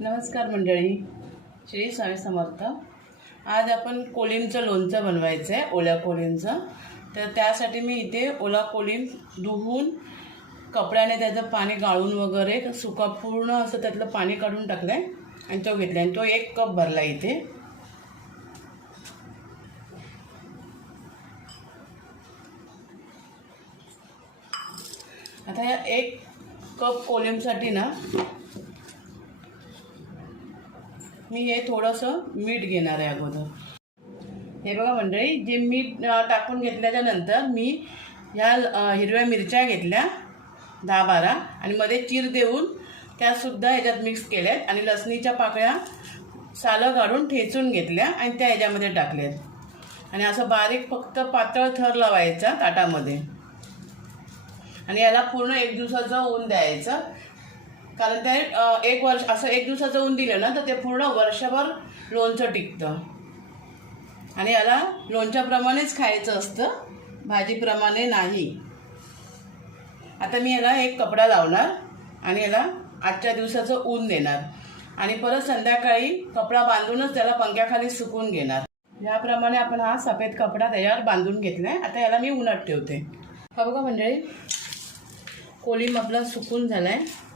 नमस्कार मंडळी. श्री स्वामी समर्थ. आज आपण कोलिमचं लोणचं बनवायचं आहे ओल्या कोलिमचं तर त्यासाठी मी इथे ओला कोलिम धुवून कपड्याने त्याचं पाणी गाळून वगैरे सुका पूर्ण असं त्यातलं पाणी काढून टाकलं आहे आणि तो घेतला आणि तो एक कप भरला इथे. आता या एक कप कोलिमसाठी ना मी हे थोडंसं मीठ घेणार आहे अगोदर. हे बघा मंडळी जे मीठ टाकून घेतल्याच्या नंतर मी ह्या हिरव्या मिरच्या घेतल्या दहा बारा आणि मध्ये चीर देऊन त्यासुद्धा ह्याच्यात मिक्स केल्यात आणि लसणीच्या पाकळ्या सालं काढून ठेचून घेतल्या आणि त्या ह्याच्यामध्ये टाकल्यात. आणि असं बारीक फक्त पातळ थर लावायचा ताटामध्ये. आणि याला पूर्ण एक दिवसाचं ऊन द्यायचं. कारण ते एक वर्ष असं एक दिवसाचं ऊन दिलं ना तर ते पूर्ण वर्षभर लोणचं टिकतं. आणि याला लोणच्याप्रमाणेच खायचं असतं भाजीप्रमाणे नाही. आता मी याला एक कपडा लावणार आणि याला आजच्या दिवसाचं ऊन देणार. आणि परत संध्याकाळी कपडा बांधूनच त्याला पंख्याखाली सुकून घेणार. याप्रमाणे आपण हा सफेद कपडा त्याच्यावर बांधून घेतला आहे आता याला मी उन्हात ठेवते. हा बघा मंडळी कोलिम आपला सुकून झाला आहे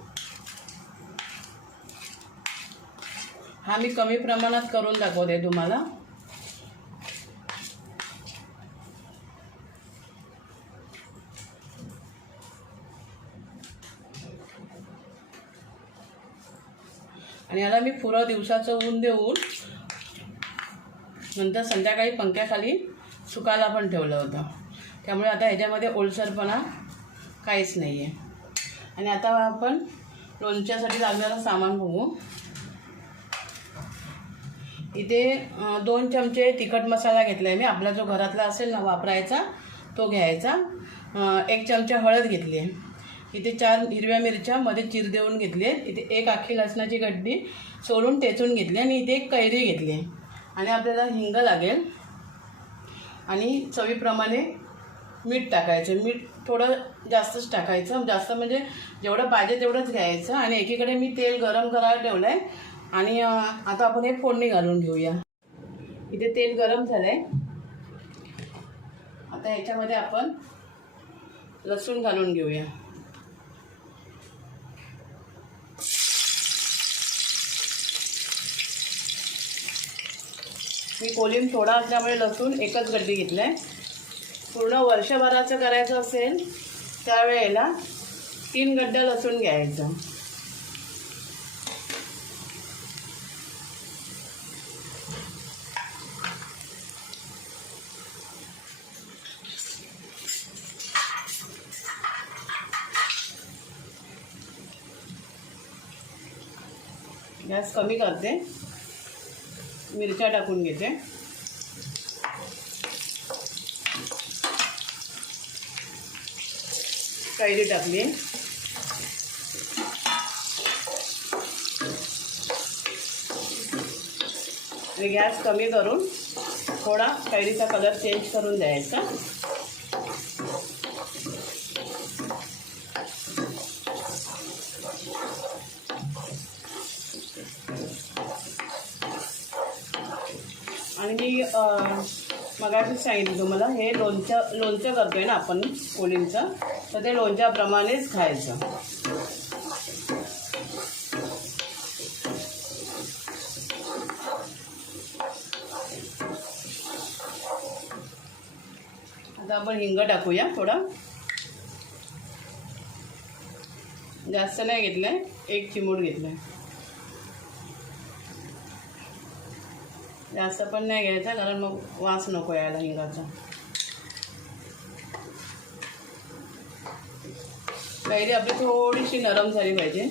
हा मी कमी प्रमाणात करून दाखवते तुम्हाला. आणि याला मी पुरं दिवसाचं ऊन देऊन नंतर संध्याकाळी पंख्याखाली सुकायला पण ठेवलं होतं. त्यामुळे आता ह्याच्यामध्ये ओलसरपणा काहीच नाही आहे आणि आता आपण लोणच्यासाठी लागणारं सामान बघू. इथे दोन चमचे तिखट मसाला घेतला आहे मी. आपला जो घरातला असेल ना वापरायचा तो घ्यायचा. एक चमचा हळद घेतली आहे. इथे चार हिरव्या मिरच्या मध्ये चिर देऊन घेतली आहे इथे एक आखी लसणाची गड्डी सोलून टेचून घेतली आणि इथे एक कैरी घेतली आणि आपल्याला हिंग लागेल. आणि चवीप्रमाणे मीठ टाकायचं. मीठ थोडं जास्तच टाकायचं. जास्त म्हणजे जेवढं पाहिजे तेवढंच घ्यायचं. आणि एकीकडे मी तेल गरम करायला ठेवलं आहे आणि आता आपण हे फोडणी घालून घेऊया. इथे तेल गरम झालं आहे आता ह्याच्यामध्ये आपण लसूण घालून घेऊया. मी कोलिम थोडा असल्यामुळे लसूण एकच गड्डी घेतलं आहे पूर्ण वर्षभराचं करायचं असेल त्यावेळेला तीन गड्डा लसूण घ्यायचं. गॅस कमी करते. मिरच्या टाकून घेते. कैरी टाकली. गॅस कमी करून थोडा कैरीचा कलर चेंज करून द्यायचा आणि मी अं, सांगितलं तुम्हाला हे लोणचं लोणचं करतोय ना आपण कोलिंचं तर ते लोणच्याप्रमाणेच खायचं. आता आपण हिंग टाकूया थोडा. जास्त नाही घेतलंय एक चिमूट आहे जास्त पण नाही घ्यायचा कारण मग वास नको यायला हिंगाचा. कैरी आपली थोडीशी नरम झाली पाहिजे.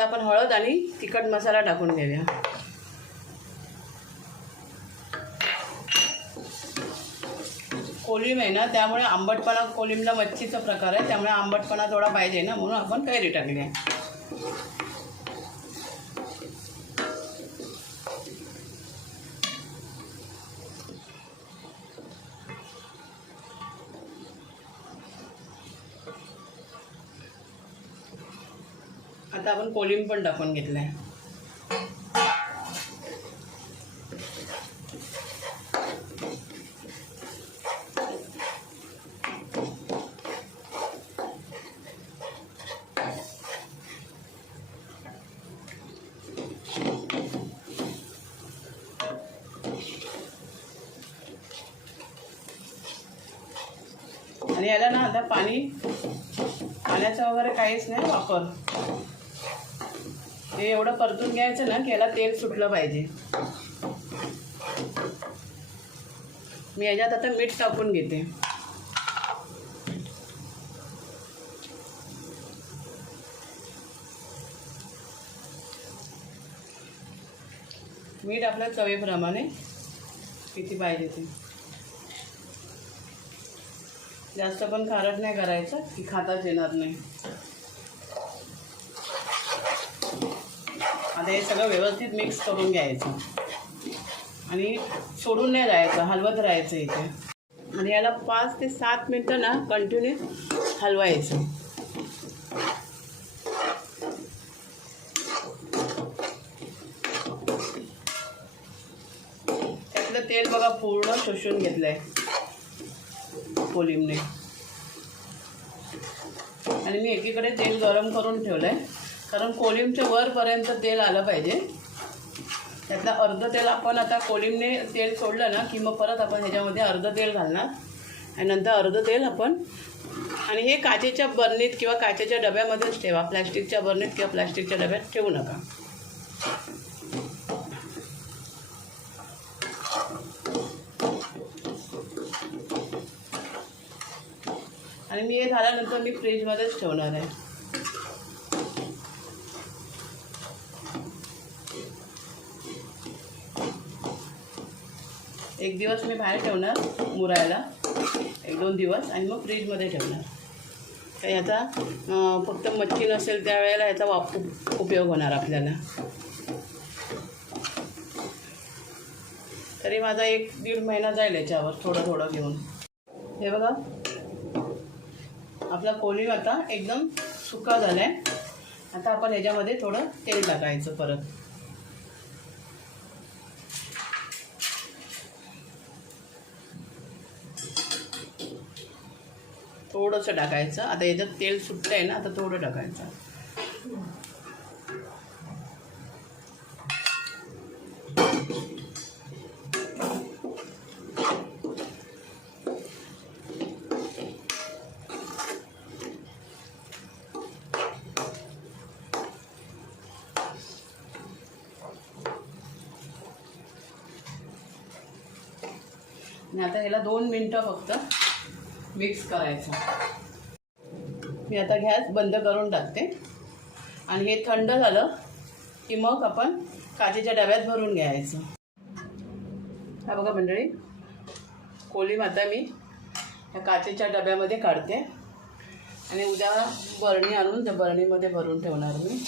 आता आपण हळद आणि तिखट मसाला टाकून घेऊया. कोलिम आहे ना त्यामुळे आंबटपणा कोलिमला मच्छीचा प्रकार आहे त्यामुळे आंबटपणा थोडा पाहिजे ना म्हणून आपण कैरी टाकली आहे. आता आपण कोलिम पण टाकून आहे आणि याला ना आता पाणी पाण्याचा वगैरे काहीच नाही वापर. ते एवढं परतून घ्यायचं ना की याला तेल सुटलं पाहिजे. मी याच्यात आता मीठ टाकून घेते. मीठ आपल्या चवीप्रमाणे किती पाहिजे ते. जास्त पण खारट नाही करायचं की खाताच येणार नाही. आता हे सगळं व्यवस्थित मिक्स करून घ्यायचं. आणि सोडून नाही जायचं हलवत राहायचं इथे. आणि याला पाच ते सात मिनटं ना कंटिन्यू हलवायचं. त्यातलं तेल बघा पूर्ण शोषून घेतलं आहे कोलिमने आणि मी एकीकडे तेल गरम करून ठेवलं आहे कारण कोलिमच्या वरपर्यंत तेल आलं पाहिजे. त्यातलं अर्ध तेल आपण आता कोलिमने तेल सोडलं ना की मग परत आपण ह्याच्यामध्ये अर्ध तेल घालणार. आणि नंतर अर्ध तेल आपण आणि हे काचेच्या बरणीत किंवा काचेच्या डब्यामध्येच ठेवा. प्लॅस्टिकच्या बरणीत किंवा प्लॅस्टिकच्या डब्यात ठेवू नका. आणि मी हे झाल्यानंतर मी फ्रीजमध्येच ठेवणार आहे. एक दिवस मी बाहेर ठेवणार मुरायला. एक दोन दिवस आणि मग फ्रीजमध्ये ठेवणार. तर याचा फक्त मच्छी नसेल त्यावेळेला याचा वाप उपयोग होणार आपल्याला. तरी माझा एक दीड महिना जाईल याच्यावर थोडं थोडं घेऊन. हे बघा. आपला कोलिम आता एकदम सुका झाला आहे आता आपण ह्याच्यामध्ये थोडं तेल टाकायचं परत. थोडंसं टाकायचं आता याच्यात तेल सुटलं आहे ना आता थोडं टाकायचं आता ह्याला दोन मिनटं फक्त मिक्स करायचं. मी आता गॅस बंद करून टाकते. आणि हे थंड झालं की मग आपण काचेच्या डब्यात भरून घ्यायचं. हा बघा मंडळी कोलिम आता मी या काचेच्या डब्यामध्ये काढते. आणि उद्या बरणी आणून त्या बरणीमध्ये भरून ठेवणार मी.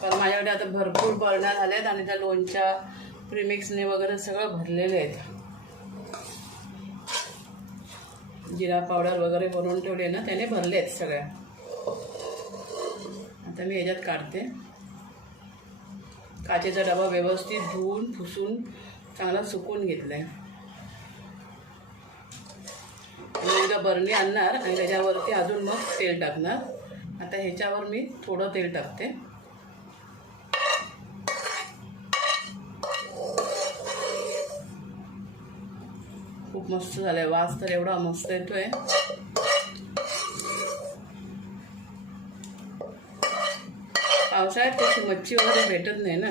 कारण माझ्याकडे आता भरपूर बरण्या झाल्या आहेत आणि त्या लोणच्या प्रिमिक्सने वगैरे सगळं भरलेले आहेत. जिरा पावडर वगैरे भरून ठेवले ना त्याने भरले आहेत सगळ्या. आता मी याच्यात काढते. काचेचा डबा व्यवस्थित धुवून फुसून चांगला सुकून घेतला आहे एकदा बरणी आणणार आणि त्याच्यावरती अजून मग तेल टाकणार. आता ह्याच्यावर मी थोडं तेल टाकते. खूप मस्त झालंय. वास तर एवढा मस्त येतोय. पावसाळ्यात तशी मच्छी वगैरे भेटत नाही ना.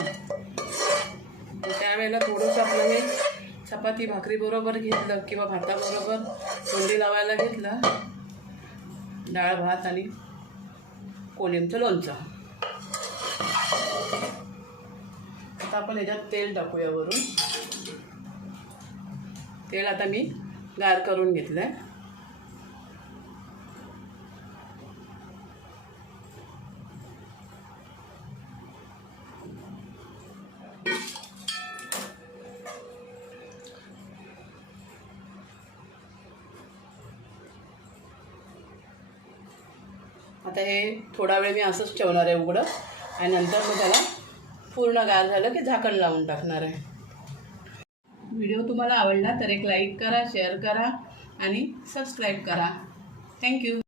त्यावेळेला थोडंसं आपलं हे चपाती भाकरी बरोबर घेतलं किंवा भाताबरोबर तोंडी लावायला घेतलं. डाळ भात आणि कोलिमचं लोणचं. आता आपण ह्याच्यात तेल टाकूया वरून. तेल आता मी गार करून घेतलं आहे आता हे थोडा वेळ मी असंच ठेवणार आहे उघडं. आणि नंतर मग त्याला पूर्ण गार झालं की झाकण लावून टाकणार आहे. व्हिडिओ तुम्हाला आवडला तर एक लाईक करा शेअर करा आणि सबस्क्राईब करा. थँक्यू